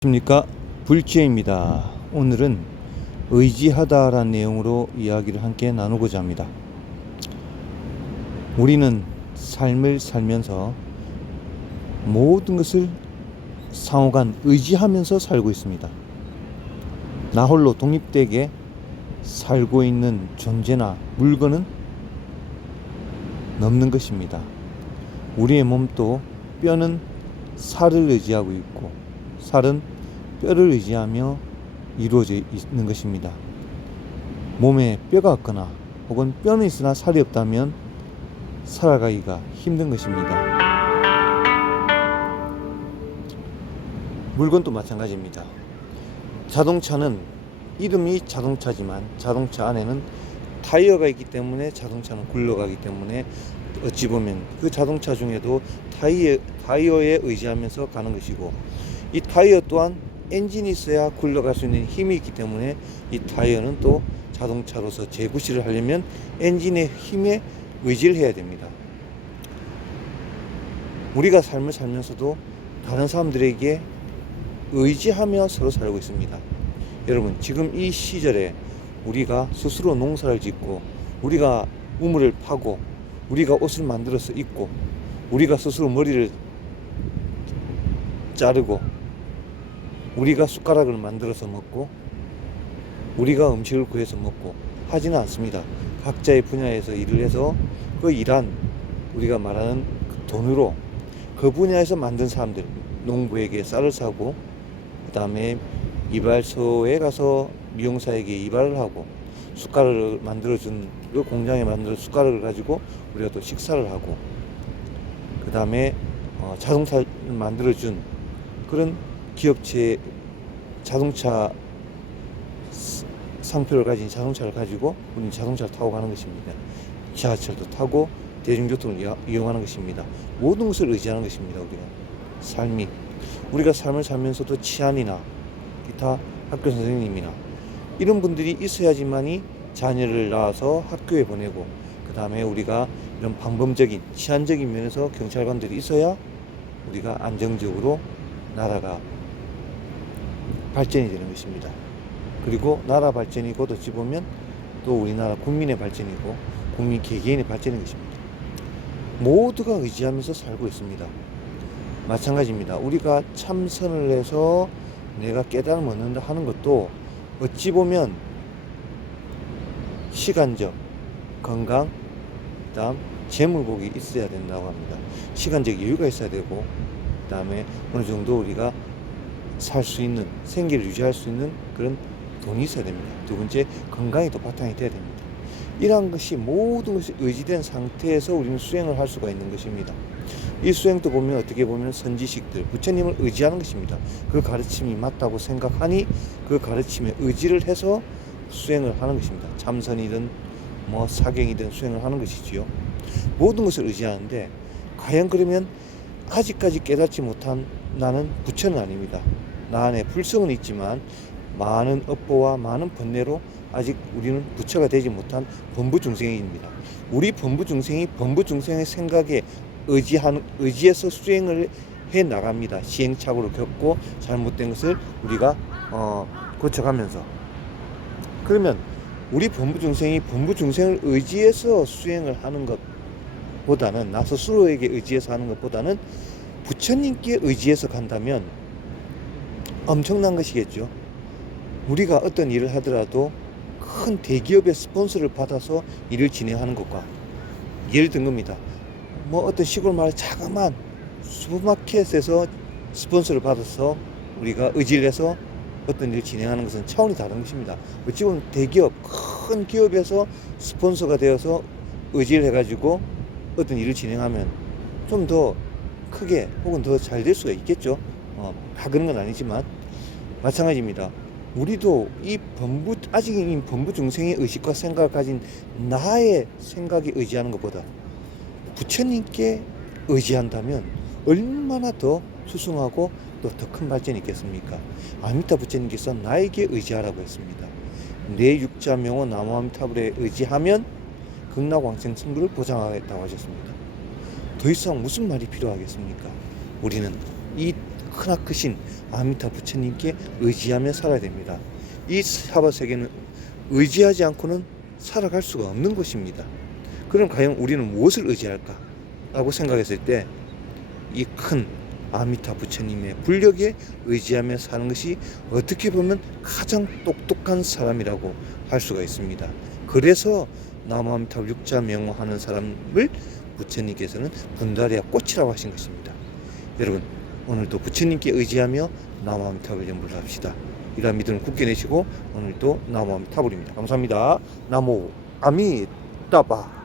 안녕하십니까, 불지혜입니다. 오늘은 의지하다라는 내용으로 이야기를 함께 나누고자 합니다. 우리는 삶을 살면서 모든 것을 상호간 의지하면서 살고 있습니다. 나 홀로 독립되게 살고 있는 존재나 물건은 없는 것입니다. 우리의 몸도 뼈는 살을 의지하고 있고 살은 뼈를 의지하며 이루어져 있는 것입니다. 몸에 뼈가 없거나 혹은 뼈는 있으나 살이 없다면 살아가기가 힘든 것입니다. 물건도 마찬가지입니다. 자동차는 이름이 자동차지만 자동차 안에는 타이어가 있기 때문에 자동차는 굴러가기 때문에 어찌 보면 그 자동차 중에도 타이어에 의지하면서 가는 것이고, 이 타이어 또한 엔진이 있어야 굴러갈 수 있는 힘이 있기 때문에 이 타이어는 또 자동차로서 재구시를 하려면 엔진의 힘에 의지를 해야 됩니다. 우리가 삶을 살면서도 다른 사람들에게 의지하며 서로 살고 있습니다. 여러분, 지금 이 시절에 우리가 스스로 농사를 짓고 우리가 우물을 파고 우리가 옷을 만들어서 입고 우리가 스스로 머리를 자르고 우리가 숟가락을 만들어서 먹고 우리가 음식을 구해서 먹고 하지는 않습니다. 각자의 분야에서 일을 해서 그 일한 우리가 말하는 그 돈으로 그 분야에서 만든 사람들, 농부에게 쌀을 사고 그 다음에 이발소에 가서 미용사에게 이발을 하고 숟가락을 만들어준 그 공장에 만들어 숟가락을 가지고 우리가 또 식사를 하고 그 다음에 자동차를 만들어준 그런 기업체 자동차 상표를 가진 자동차를 가지고 우리는 자동차를 타고 가는 것입니다. 지하철도 타고 대중교통을 이용하는 것입니다. 모든 것을 의지하는 것입니다. 우리가 삶을 살면서도 치안이나 기타 학교 선생님이나 이런 분들이 있어야지만이 자녀를 낳아서 학교에 보내고 그 다음에 우리가 이런 방범적인 치안적인 면에서 경찰관들이 있어야 우리가 안정적으로 나라가 발전이 되는 것입니다. 그리고 나라 발전이 곧 어찌 보면 또 우리나라 국민의 발전이고 국민 개개인의 발전인 것입니다. 모두가 의지하면서 살고 있습니다. 마찬가지입니다. 우리가 참선을 해서 내가 깨달음을 얻는다 하는 것도 어찌 보면 시간적, 건강, 그 다음 재물복이 있어야 된다고 합니다. 시간적 여유가 있어야 되고 그 다음에 어느 정도 우리가 살 수 있는, 생계를 유지할 수 있는 그런 돈이 있어야 됩니다. 두 번째, 건강이 또 바탕이 돼야 됩니다. 이러한 것이 모든 것이 의지된 상태에서 우리는 수행을 할 수가 있는 것입니다. 이 수행도 보면 어떻게 보면 선지식들, 부처님을 의지하는 것입니다. 그 가르침이 맞다고 생각하니 그 가르침에 의지를 해서 수행을 하는 것입니다. 참선이든 사경이든 수행을 하는 것이지요. 모든 것을 의지하는데 과연 그러면 아직까지 깨닫지 못한 나는 부처는 아닙니다. 나 안에 불성은 있지만 많은 업보와 많은 번뇌로 아직 우리는 부처가 되지 못한 범부중생입니다. 우리 범부중생이 범부중생의 생각에 의지해서 수행을 해 나갑니다. 시행착오를 겪고 잘못된 것을 우리가 고쳐가면서. 그러면 우리 범부중생이 범부중생을 의지해서 수행을 하는 것보다는 나 스스로에게 의지해서 하는 것보다는 부처님께 의지해서 간다면 엄청난 것이겠죠. 우리가 어떤 일을 하더라도 큰 대기업의 스폰서를 받아서 일을 진행하는 것과 예를 든 겁니다. 어떤 시골 마을 자그마한 슈퍼마켓에서 스폰서를 받아서 우리가 의지를 해서 어떤 일을 진행하는 것은 차원이 다른 것입니다. 어찌 보면 대기업, 큰 기업에서 스폰서가 되어서 의지를 해가지고 어떤 일을 진행하면 좀 더 크게 혹은 더 잘 될 수가 있겠죠. 다 그런 건 아니지만 마찬가지입니다. 우리도 아직은 범부중생의 의식과 생각을 가진 나의 생각에 의지하는 것보다 부처님께 의지한다면 얼마나 더 수승하고 또 더 큰 발전이 있겠습니까? 아미타 부처님께서 나에게 의지하라고 했습니다. 내 육자 명호 나무아미타불에 의지하면 극락왕생 승부를 보장하겠다고 하셨습니다. 더 이상 무슨 말이 필요하겠습니까? 우리는 이 크나크신 아미타 부처님께 의지하며 살아야 됩니다. 이 사바 세계는 의지하지 않고는 살아갈 수가 없는 것입니다. 그럼 과연 우리는 무엇을 의지할까? 라고 생각했을 때 이 큰 아미타 부처님의 불력에 의지하며 사는 것이 어떻게 보면 가장 똑똑한 사람이라고 할 수가 있습니다. 그래서 나무아미타불 육자 명호하는 사람을 부처님께서는 분다리아 꽃이라고 하신 것입니다. 여러분, 오늘도 부처님께 의지하며 나무아미타불 연불을 합시다. 이러한 믿음을 굳게 내시고 오늘도 나무아미타불입니다. 감사합니다. 나무 아미따바.